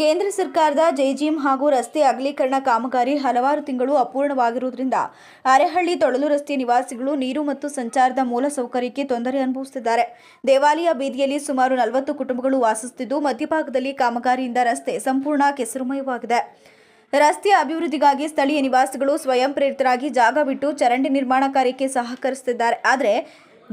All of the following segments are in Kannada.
ಕೇಂದ್ರ ಸರ್ಕಾರದ ಜೆಜಿಎಂ ಹಾಗೂ ರಸ್ತೆ ಅಗಲೀಕರಣ ಕಾಮಗಾರಿ ಹಲವಾರು ತಿಂಗಳು ಅಪೂರ್ಣವಾಗಿರುವುದರಿಂದ ಅರೆಹಳ್ಳಿ ತೊಳಲು ರಸ್ತೆ ನಿವಾಸಿಗಳು ನೀರು ಮತ್ತು ಸಂಚಾರದ ಮೂಲ ಸೌಕರ್ಯಕ್ಕೆ ತೊಂದರೆ ಅನುಭವಿಸುತ್ತಿದ್ದಾರೆ. ದೇವಾಲಯ ಬೀದಿಯಲ್ಲಿ ಸುಮಾರು ನಲವತ್ತು ಕುಟುಂಬಗಳು ವಾಸಿಸುತ್ತಿದ್ದು, ಮಧ್ಯಭಾಗದಲ್ಲಿ ಕಾಮಗಾರಿಯಿಂದ ರಸ್ತೆ ಸಂಪೂರ್ಣ ಕೆಸರುಮಯವಾಗಿದೆ. ರಸ್ತೆ ಅಭಿವೃದ್ಧಿಗಾಗಿ ಸ್ಥಳೀಯ ನಿವಾಸಿಗಳು ಸ್ವಯಂ ಪ್ರೇರಿತರಾಗಿ ಜಾಗ ಬಿಟ್ಟು ಚರಂಡಿ ನಿರ್ಮಾಣ ಕಾರ್ಯಕ್ಕೆ ಸಹಕರಿಸುತ್ತಿದ್ದಾರೆ. ಆದರೆ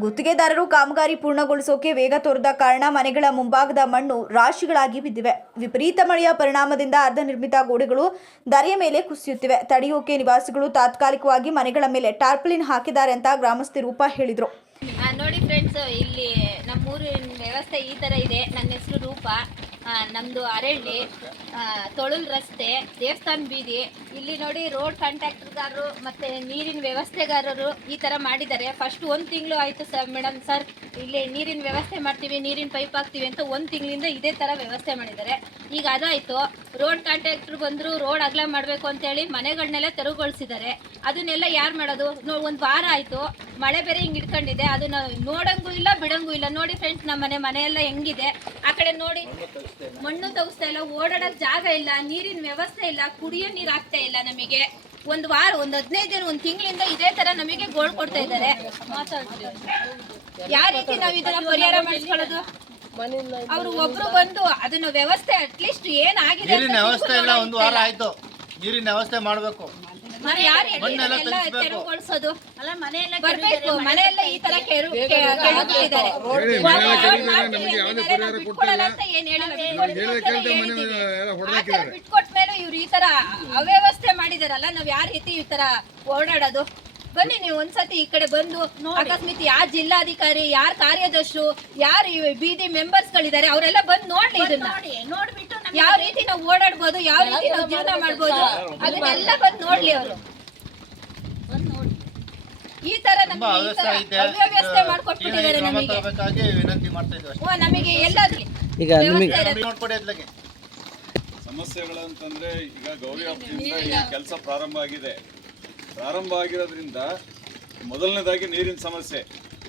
ಗುತ್ತಿಗೆದಾರರು ಕಾಮಗಾರಿ ಪೂರ್ಣಗೊಳಿಸೋಕೆ ವೇಗ ತೋರದ ಕಾರಣ ಮನೆಗಳ ಮುಂಭಾಗದ ಮಣ್ಣು ರಾಶಿಗಳಾಗಿ ಬಿದ್ದಿವೆ. ವಿಪರೀತ ಮಳೆಯ ಪರಿಣಾಮದಿಂದ ಅರ್ಧ ನಿರ್ಮಿತ ಗೋಡೆಗಳು ದಾರಿಯ ಮೇಲೆ ಕುಸಿಯುತ್ತಿವೆ. ತಡೆಯೋಕೆ ನಿವಾಸಿಗಳು ತಾತ್ಕಾಲಿಕವಾಗಿ ಮನೆಗಳ ಮೇಲೆ ಟಾರ್ಪಲಿನ್ ಹಾಕಿದ್ದಾರೆ ಅಂತ ಗ್ರಾಮಸ್ಥಿ ರೂಪ ಹೇಳಿದರು. ನೋಡಿ ಫ್ರೆಂಡ್ಸ್ ಇಲ್ಲಿ ನಮ್ಮೂರಿನ ವ್ಯವಸ್ಥೆ ಈ ಥರ ಇದೆ. ನನ್ನ ಹೆಸರು ರೂಪ. ಆ, ನಮ್ದು ಅರಳ್ಳಿ ತೊಳಲ್ ರಸ್ತೆ ದೇವಸ್ಥಾನ ಬೀದಿ ಇಲ್ಲಿ ನೋಡಿ ರೋಡ್ ಕಾಂಟ್ರಾಕ್ಟರ್ಗಾರರು ಮತ್ತೆ ನೀರಿನ ವ್ಯವಸ್ಥೆಗಾರರು ಈ ಥರ ಮಾಡಿದ್ದಾರೆ. ಫಸ್ಟ್ ಒಂದು ತಿಂಗಳು ಆಯಿತು ಸರ್ ಮೇಡಮ್ ಸರ್ ಇಲ್ಲಿ ನೀರಿನ ವ್ಯವಸ್ಥೆ ಮಾಡ್ತೀವಿ ನೀರಿನ ಪೈಪ್ ಹಾಕ್ತೀವಿ ಅಂತ ಒಂದು ತಿಂಗಳಿಂದ ಇದೇ ಥರ ವ್ಯವಸ್ಥೆ ಮಾಡಿದ್ದಾರೆ. ಈಗ ಅದಾಯಿತು ರೋಡ್ ಕಾಂಟ್ರಾಕ್ಟರ್ ಬಂದರು ರೋಡ್ ಅಗಲ ಮಾಡಬೇಕು ಅಂತೇಳಿ ಮನೆಗಳನ್ನೆಲ್ಲ ತೆರವುಗೊಳಿಸಿದ್ದಾರೆ. ಅದನ್ನೆಲ್ಲ ಯಾರು ಮಾಡೋದು? ಒಂದು ವಾರ ಆಯಿತು. ಮಳೆ ಬೇರೆ ಹಿಂಗೆ ಇಟ್ಕೊಂಡಿದೆ ಅದನ್ನ ನೋಡಂಗೂ ಇಲ್ಲ ಬಿಡಂಗೂ ಇಲ್ಲ. ನೋಡಿ ಫ್ರೆಂಡ್ಸ್ ನಮ್ಮ ಮನೆ ಮನೆಯೆಲ್ಲ ಹೆಂಗಿದೆ? ಆ ಕಡೆ ನೋಡಿ ಮಣ್ಣು ತಗಿಸ್ತಾ ಇಲ್ಲ ಓಡಾಡಕ್ ಜಾಗ ಇಲ್ಲ ನೀರಿನ ವ್ಯವಸ್ಥೆ ಇಲ್ಲ ಕುಡಿಯೋ ನೀರು ಆಗ್ತಾ ಇಲ್ಲ ನಮಗೆ. ಒಂದ್ ವಾರ ಒಂದ್ ಹದಿನೈದು ದಿನ ಒಂದು ತಿಂಗಳಿಂದ ಇದೇ ತರ ನಮಗೆ ಗೋಳ್ ಕೊಡ್ತಾ ಇದ್ದಾರೆ. ಯಾವ ರೀತಿ ನಾವು ಇದನ್ನ ಪರಿಹಾರ ಮಾಡಿಸ್ಕೊಳ್ಳೋದು? ಅವ್ರು ಒಬ್ರು ಬಂದು ಅದನ್ನ ವ್ಯವಸ್ಥೆ ಅಟ್ಲೀಸ್ಟ್ ಏನಾಗಿದೆ ನೀರಿನ ವ್ಯವಸ್ಥೆ ಇಲ್ಲ ತಿಳ್ಕೊಂಡು ಒಂದು ವಾರ ಆಯ್ತು. ನೀರಿನ ವ್ಯವಸ್ಥೆ ಮಾಡ್ಬೇಕು. ತೆರವುಗೊಳಿಸೋದು ಬರ್ಬೇಕು ಮನೆಯೆಲ್ಲ ಈ ತರ ಕೆರು ಕೆ- ಕೆಡವುತ್ತಿದ್ದಾರೆ. ಬಿಟ್ಕೊಡಲ್ಲ ಅಂತ ಏನ್ ಹೇಳಿಲ್ಲ. ಬಿಟ್ಕೊಟ್ಮೇಲೆ ಇವ್ರು ಈ ತರ ಅವ್ಯವಸ್ಥೆ ಮಾಡಿದಾರಲ್ಲ ನಾವ್ ಯಾವ ರೀತಿ ಈ ತರ ಓಡಾಡೋದು? ಬನ್ನಿ ನೀವು ಒಂದ್ಸತಿ ಈ ಕಡೆ ಬಂದು ಅಕಸ್ಮಿತ್ ಯಾರ ಜಿಲ್ಲಾಧಿಕಾರಿ ಯಾರ ಕಾರ್ಯದರ್ಶಿ ಯಾರು ಈ ಬೀದಿ ಮೆಂಬರ್ಸ್ ಗಳಿದ್ದಾರೆ ಅವರೆಲ್ಲ ಬಂದು ನೋಡ್ಲಿ ಇದನ್ನ. ನೋಡ್ಬಿಟ್ಟು ಯಾವ ರೀತಿ ನಾವು ಓಡಾಡ್ಬೋದು ಯಾವ ರೀತಿ ನಾವು ಜೀವನ ಮಾಡ್ಬೋದು ಅದನ್ನೆಲ್ಲ ಬಂದು ನೋಡ್ಲಿ ಅವರು. ಈ ತರ ನಮ್ಗೆ ಈ ಅವ್ಯವಸ್ಥೆ ಮಾಡ್ಕೊಟ್ಬಿಟ್ಟಿದ್ದಾರೆ ನಮಗೆ. ತಗೋಬೇಕಾಗಿ ವಿನಂತಿ ಮಾಡ್ತಾ ಇದ್ವಿ ಅಷ್ಟೇ. ಓ, ನಮಗೆ ಈಗ ನಿಮಗೆ ವ್ಯವಸ್ಥೆ ಇರೋದು. ನೋಡ್ಕೊಡಿ ಅದ್ಲಾಗೆ. ಸಮಸ್ಯೆಗಳು ಅಂತಂದ್ರೆ ಈಗ ಗೌರಿ ಹಬ್ಬದಿಂದ ಈ ಕೆಲಸ ಪ್ರಾರಂಭ ಆಗಿದೆ. ಪ್ರಾರಂಭ ಆಗಿರೋದ್ರಿಂದ ಮೊದಲನೇದಾಗಿ ನೀರಿನ ಸಮಸ್ಯೆ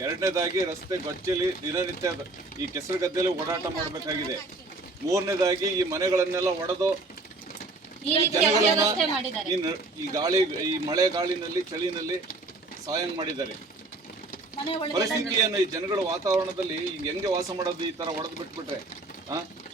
ಎರಡನೇದಾಗಿ ರಸ್ತೆ ಗೊಚ್ಚಲಿ ದಿನನಿತ್ಯ ಈ ಕೆಸರು ಗದ್ದೆಯಲ್ಲಿ ಓಡಾಟ ಮಾಡಬೇಕಾಗಿದೆ. ಮೂರನೇದಾಗಿ ಈ ಮನೆಗಳನ್ನೆಲ್ಲ ಒಡೆದು ಮಾಡಿದ್ದಾರೆ ಈ ಗಾಳಿ ಈ ಮಳೆ ಗಾಳಿನಲ್ಲಿ ಚಳಿನಲ್ಲಿ ಸಹಾಯ ಮಾಡಿದ್ದಾರೆ ಪರಿಸ್ಥಿತಿಯನ್ನು ಈ ಜನಗಳ ವಾತಾವರಣದಲ್ಲಿ ಈಗ ಹೆಂಗೆ ವಾಸ ಮಾಡೋದು ಈ ತರ ಒಡೆದು ಬಿಟ್ಬಿಟ್ರೆ?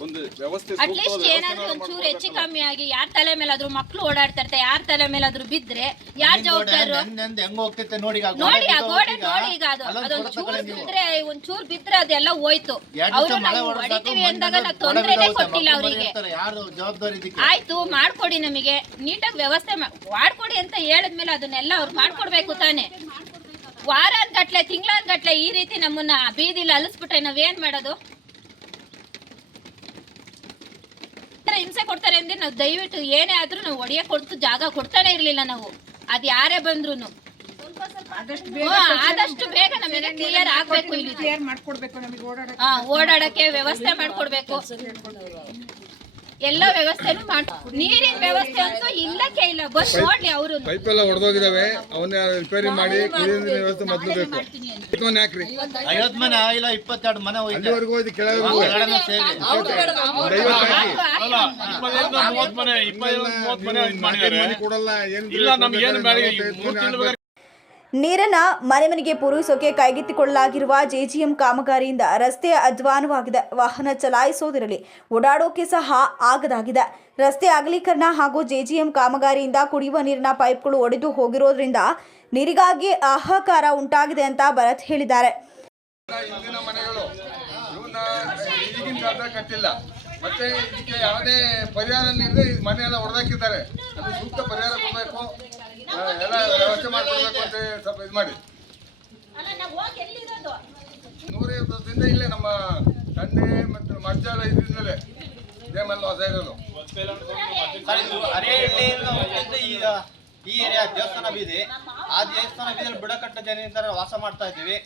ಒಂದು ವ್ಯವಸ್ಥೆ ಅಟ್ಲೀಸ್ಟ್ ಏನಾದ್ರೂ ಒಂಚೂರು. ಹೆಚ್ಚು ಕಮ್ಮಿ ಆಗಿ ಯಾರ ತಲೆ ಮೇಲಾದ್ರೂ ಮಕ್ಳು ಓಡಾಡ್ತಾ ಇರ್ತಾರೆ ಯಾರ ತಲೆ ಮೇಲಾದ್ರೂ ಬಿದ್ರೆ ಯಾರ್ ಜವಾಬ್ದಾರರು ನೆಂದ್ ಹೆಂಗ್ ಹೋಗ್ತೈತೆ ನೋಡಿ ಈಗ ನೋಡಿ ಆ ಗೋಡೆ ಈಗ ನೋಡಿ ಈಗ ಅದು ಅದೊಂದ್ ಚೂರು ಬಿದ್ರೆ ಒಂಚೂರು ಚೂರ್ ಬಿದ್ರೆ ಅದೆಲ್ಲ ಹೋಯ್ತು. ಅವ್ರು ನಾವು ಹೊಡಿತೀವಿ ಅಂದಾಗ ನಾವು ತೊಂದರೆನೇ ಕೊಟ್ಟಿಲ್ಲ ಮಕ್ಕಳು ಅವರಿಗೆ. ಯಾರು ಜವಾಬ್ದಾರಿ ಇದಕ್ಕೆ? ಆಯ್ತು ಮಾಡ್ಕೊಡಿ ನಮಗೆ. ನೀಟಾಗಿ ವ್ಯವಸ್ಥೆ ಮಾಡ್ಕೊಡಿ ಅಂತ ಹೇಳಿದ್ಮೇಲೆ ಅದನ್ನೆಲ್ಲ ಅವ್ರು ಮಾಡ್ಕೊಡ್ಬೇಕು ತಾನೆ. ವಾರ ಗಟ್ಲೆ ತಿಂಗಳ ಗಟ್ಲೆ ಈ ರೀತಿ ನಮ್ಮನ್ನ ಬೀದಿಲಿ ಅಲಿಸ್ಬಿಟ್ರೆ ನಾವೇನ್ ಮಾಡೋದು ಈ ಥರ ಹಿಂಸೆ ಕೊಡ್ತಾರೆ ಅಂದ್ರೆ ನಾವು ದಯವಿಟ್ಟು ಏನೇ ಆದ್ರೂ ನಾವು ಒಡೆಯ ಕೊಡ್ತು ಜಾಗ ಕೊಡ್ತಾನೆ ಇರ್ಲಿಲ್ಲ ನಾವು. ಅದ್ ಯಾರೇ ಬಂದ್ರು ಆದಷ್ಟು ಬೇಗ ನಮಗೆ. ಕ್ಲಿಯರ್ ಆಗ್ಬೇಕು ಇಲ್ಲಿ ಮಾಡ್ಕೊಡ್ಬೇಕು ನಮಗೆ ಓಡಾಡಕ್ಕೆ. ಹಾ ಓಡಾಡಕ್ಕೆ ವ್ಯವಸ್ಥೆ ಮಾಡ್ಕೊಡ್ಬೇಕು. ಎಲ್ಲ ವ್ಯವಸ್ಥೆನೂ ಮಾಡ್ ನೀರಿನ ವ್ಯವಸ್ಥೆ ಅಂತೂ ಇಲ್ಲಕ್ಕೆ ಇಲ್ಲ. ಬಸ್ ನೋಡ್ಲಿ ಅವರು ಪೈಪ್ ಎಲ್ಲ ಹೊಡೆದೋಗಿದಾವೆ ಅವನ್ನ ರಿಪೇರಿ ಮಾಡಿ ನೀರಿನ ವ್ಯವಸ್ಥೆ ಮೊದಲು ಬೇಕು ಮನೆ ಹಾಕ್ರಿ ಐವತ್ ಮನೆ ಇಲ್ಲ ಇಪ್ಪತ್ತೆರಡು ಮನೆ ಹೋಯ್ತು. ಅಲ್ಲಿವರೆಗೂ ಹೋಯ್ತು ಕೆಳಗೆ ಹೊರಗಡೆನೂ ಸೇರಿ. ಮನೆ. ಕೊಡಲ್ಲ ಏನ್ ಇಲ್ಲ, ನಮ್ಗೆ ಏನು ನೀರನ್ನ ಮನೆ ಮನೆಗೆ ಪೂರೈಸೋಕೆ ಕೈಗೆತ್ತಿಕೊಳ್ಳಲಾಗಿರುವ ಜೆಜಿಎಂ ಕಾಮಗಾರಿಯಿಂದ ರಸ್ತೆ ಅಧ್ವಾನವಾಗಿದೆ. ವಾಹನ ಚಲಾಯಿಸೋದಿರಲಿ, ಓಡಾಡೋಕೆ ಸಹ ಆಗದಾಗಿದೆ. ರಸ್ತೆ ಅಗಲೀಕರಣ ಹಾಗೂ ಜೆಜಿಎಂ ಕಾಮಗಾರಿಯಿಂದ ಕುಡಿಯುವ ನೀರಿನ ಪೈಪ್ಗಳು ಒಡೆದು ಹೋಗಿರೋದ್ರಿಂದ ನೀರಿಗಾಗಿ ಆಹಾಕಾರ ಉಂಟಾಗಿದೆ ಅಂತ ಭರತ್ ಹೇಳಿದ್ದಾರೆ. ಮತ್ತೆ ಇದಕ್ಕೆ ಯಾವುದೇ ಪರಿಹಾರ ನೀಡದೆ ಮನೆಯೆಲ್ಲ ಹೊಡೆದಾಕಿದ್ದಾರೆ ಅದು ಸೂಕ್ತ ಪರಿಹಾರ ಕೊಡಬೇಕು. ಎಲ್ಲ ವ್ಯವಸ್ಥೆ ಮಾಡ್ಕೊಡ್ಬೇಕು ಅಂತ ಸ್ವಲ್ಪ ಇದು ಮಾಡಿ. ನೂರೈವತ್ತು ವರ್ಷದಿಂದ ಇಲ್ಲೇ ನಮ್ಮ ತಂದೆ ಮತ್ತು ಮಜ್ಜಾಲ ಇದರಿಂದಲೇ ಇದೇ ಮನೆ ವಾಸ ಇರೋದು. ಈಗ ಈ ಏರಿಯಾ ದೇವಸ್ಥಾನ ಬೀದಿ. ಆ ದೇವಸ್ಥಾನ ಬೀದಿಯಲ್ಲಿ ಬುಡಕಟ್ಟು ಜನಿತರ ವಾಸ ಮಾಡ್ತಾ ಇದ್ದೀವಿ.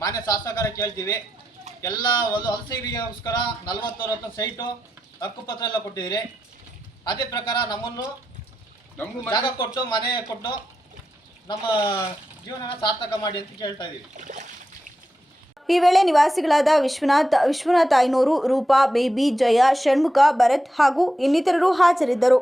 ಮಾನ್ಯ ಶಾಸಕರ ಕೇಳ್ತೀವಿ. ಎಲ್ಲ ಒಂದು ವಲಸಿಗರಿಗೋಸ್ಕರ ನಲವತ್ತರವತ್ತು ಸೈಟು ಹಕ್ಕುಪತ್ರ ಎಲ್ಲ ಕೊಟ್ಟಿದ್ದೀರಿ. ಅದೇ ಪ್ರಕಾರ ನಮ್ಮನ್ನು ನಮಗೂ ಜಾಗ ಕೊಟ್ಟು ಮನೆ ಕೊಟ್ಟು ನಮ್ಮ ಜೀವನನ ಸಾರ್ಥಕ ಮಾಡಿ ಅಂತ ಕೇಳ್ತಾ ಇದ್ದೀವಿ ಈ ವೇಳೆ ನಿವಾಸಿಗಳಾದ ವಿಶ್ವನಾಥ್ ವಿಶ್ವನಾಥ್ ಐನೂರು ರೂಪಾ ಬೇಬಿ ಜಯ ಷಣ್ಮುಖ ಭರತ್ ಹಾಗೂ ಇನ್ನಿತರರು ಹಾಜರಿದ್ದರು.